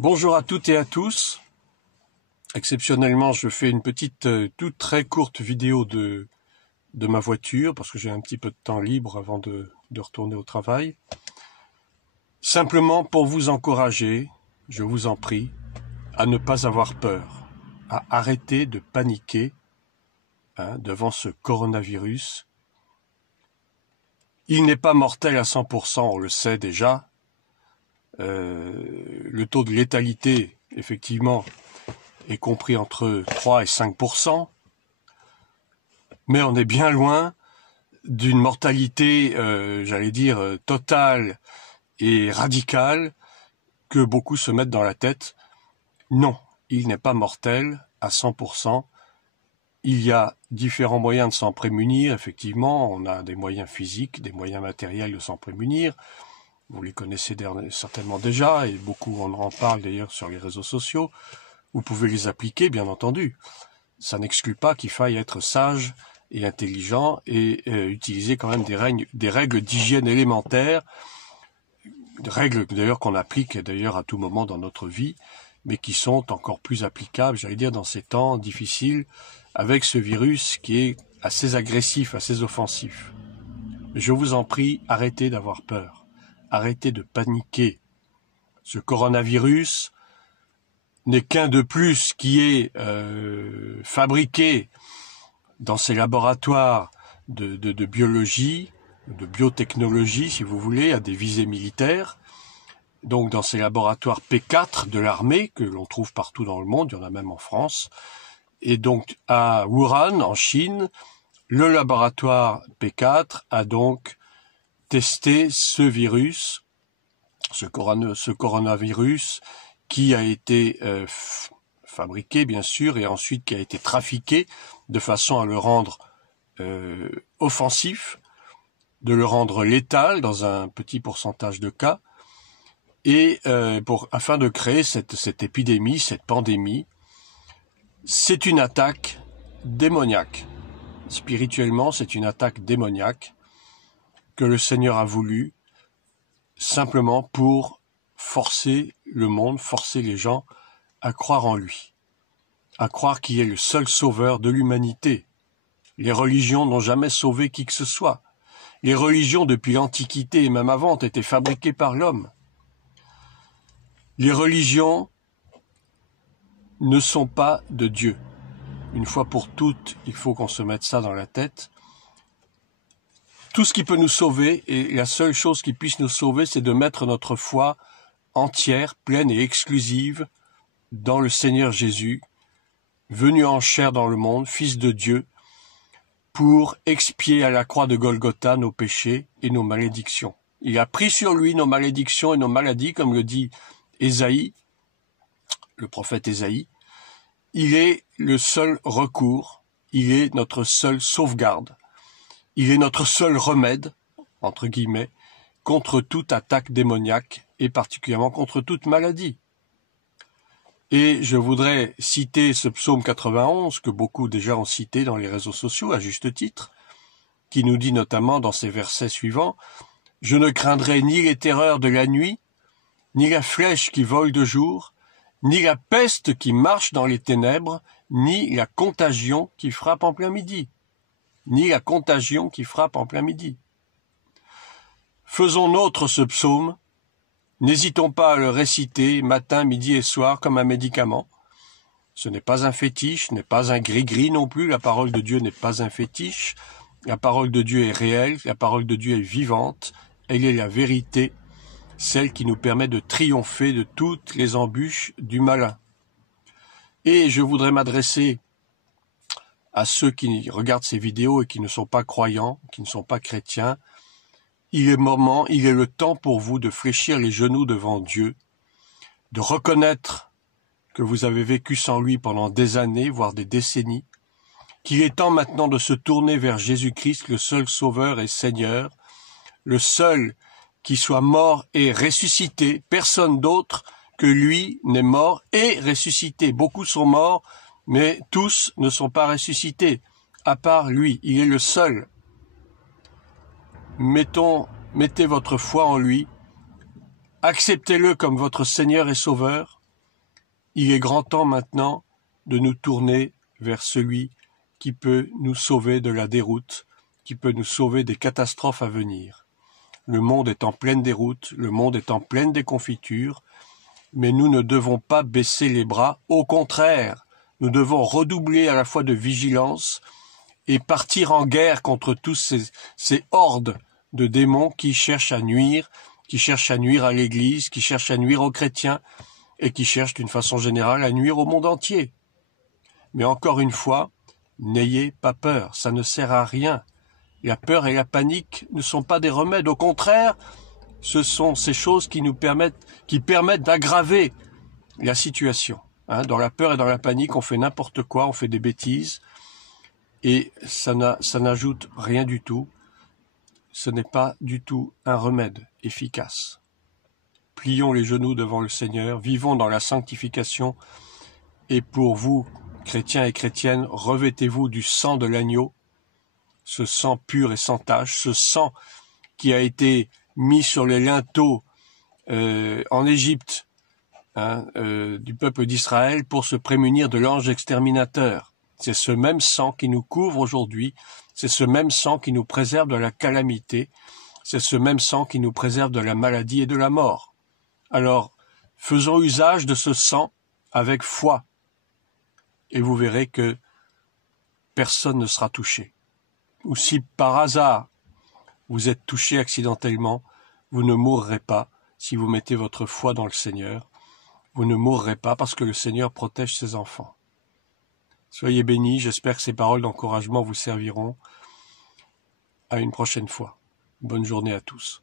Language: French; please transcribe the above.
Bonjour à toutes et à tous. Exceptionnellement, je fais une petite, toute très courte vidéo de ma voiture parce que j'ai un petit peu de temps libre avant de retourner au travail. Simplement pour vous encourager, je vous en prie, à ne pas avoir peur, à arrêter de paniquer devant ce coronavirus. Il n'est pas mortel à 100%, on le sait déjà. Le taux de létalité, effectivement, est compris entre 3 et 5%, mais on est bien loin d'une mortalité, j'allais dire, totale et radicale que beaucoup se mettent dans la tête. Non, il n'est pas mortel à 100%. Il y a différents moyens de s'en prémunir, effectivement. On a des moyens physiques, des moyens matériels de s'en prémunir. Vous les connaissez certainement déjà, et beaucoup on en parle d'ailleurs sur les réseaux sociaux. Vous pouvez les appliquer, bien entendu. Ça n'exclut pas qu'il faille être sage et intelligent et utiliser quand même des règles d'hygiène élémentaires, des règles d'ailleurs qu'on applique d'ailleurs à tout moment dans notre vie, mais qui sont encore plus applicables, j'allais dire, dans ces temps difficiles, avec ce virus qui est assez agressif, assez offensif. Je vous en prie, arrêtez d'avoir peur. Arrêtez de paniquer. Ce coronavirus n'est qu'un de plus qui est fabriqué dans ces laboratoires de biologie, de biotechnologie, si vous voulez, à des visées militaires. Donc dans ces laboratoires P4 de l'armée, que l'on trouve partout dans le monde, il y en a même en France. Et donc à Wuhan, en Chine, le laboratoire P4 a donc testé ce virus, ce coronavirus, qui a été fabriqué, bien sûr, et ensuite qui a été trafiqué de façon à le rendre offensif, de le rendre létal dans un petit pourcentage de cas, et afin de créer cette épidémie, cette pandémie. C'est une attaque démoniaque. Spirituellement, c'est une attaque démoniaque que le Seigneur a voulu simplement pour forcer le monde, forcer les gens à croire en lui, à croire qu'il est le seul sauveur de l'humanité. Les religions n'ont jamais sauvé qui que ce soit. Les religions, depuis l'Antiquité et même avant, ont été fabriquées par l'homme. Les religions ne sont pas de Dieu. Une fois pour toutes, il faut qu'on se mette ça dans la tête. Tout ce qui peut nous sauver, et la seule chose qui puisse nous sauver, c'est de mettre notre foi entière, pleine et exclusive dans le Seigneur Jésus, venu en chair dans le monde, Fils de Dieu, pour expier à la croix de Golgotha nos péchés et nos malédictions. Il a pris sur lui nos malédictions et nos maladies, comme le dit Ésaïe, le prophète Ésaïe. Il est le seul recours, il est notre seule sauvegarde, il est notre seul remède, entre guillemets, contre toute attaque démoniaque et particulièrement contre toute maladie. Et je voudrais citer ce psaume 91, que beaucoup déjà ont cité dans les réseaux sociaux, à juste titre, qui nous dit notamment dans ces versets suivants « Je ne craindrai ni les terreurs de la nuit, ni la flèche qui vole de jour, ni la peste qui marche dans les ténèbres, ni la contagion qui frappe en plein midi. » Ni la contagion qui frappe en plein midi. Faisons nôtre ce psaume, n'hésitons pas à le réciter matin, midi et soir comme un médicament. Ce n'est pas un fétiche, n'est pas un gris-gris non plus, la parole de Dieu n'est pas un fétiche, la parole de Dieu est réelle, la parole de Dieu est vivante, elle est la vérité, celle qui nous permet de triompher de toutes les embûches du malin. Et je voudrais m'adresser à ceux qui regardent ces vidéos et qui ne sont pas croyants, qui ne sont pas chrétiens. Il est le temps pour vous de fléchir les genoux devant Dieu, de reconnaître que vous avez vécu sans lui pendant des années, voire des décennies, qu'il est temps maintenant de se tourner vers Jésus-Christ, le seul Sauveur et Seigneur, le seul qui soit mort et ressuscité. Personne d'autre que lui n'est mort et ressuscité. Beaucoup sont morts, mais tous ne sont pas ressuscités, à part lui. Il est le seul. Mettez votre foi en lui, acceptez-le comme votre Seigneur et Sauveur, Il est grand temps maintenant de nous tourner vers celui qui peut nous sauver de la déroute, qui peut nous sauver des catastrophes à venir. Le monde est en pleine déroute, le monde est en pleine déconfiture, mais nous ne devons pas baisser les bras. Au contraire, nous devons redoubler à la fois de vigilance et partir en guerre contre tous ces hordes de démons qui cherchent à nuire à l'Église, qui cherchent à nuire aux chrétiens et qui cherchent d'une façon générale à nuire au monde entier. Mais encore une fois, n'ayez pas peur, ça ne sert à rien. La peur et la panique ne sont pas des remèdes, au contraire, ce sont ces choses qui permettent d'aggraver la situation. Dans la peur et dans la panique, on fait n'importe quoi, on fait des bêtises, et ça n'ajoute rien du tout. Ce n'est pas du tout un remède efficace. Plions les genoux devant le Seigneur, vivons dans la sanctification, et pour vous, chrétiens et chrétiennes, revêtez-vous du sang de l'agneau, ce sang pur et sans tache, ce sang qui a été mis sur les linteaux en Égypte du peuple d'Israël pour se prémunir de l'ange exterminateur. C'est ce même sang qui nous couvre aujourd'hui, c'est ce même sang qui nous préserve de la calamité, c'est ce même sang qui nous préserve de la maladie et de la mort. Alors, faisons usage de ce sang avec foi, et vous verrez que personne ne sera touché. Ou si par hasard vous êtes touché accidentellement, vous ne mourrez pas si vous mettez votre foi dans le Seigneur. Vous ne mourrez pas parce que le Seigneur protège ses enfants. Soyez bénis, j'espère que ces paroles d'encouragement vous serviront. À une prochaine fois. Bonne journée à tous.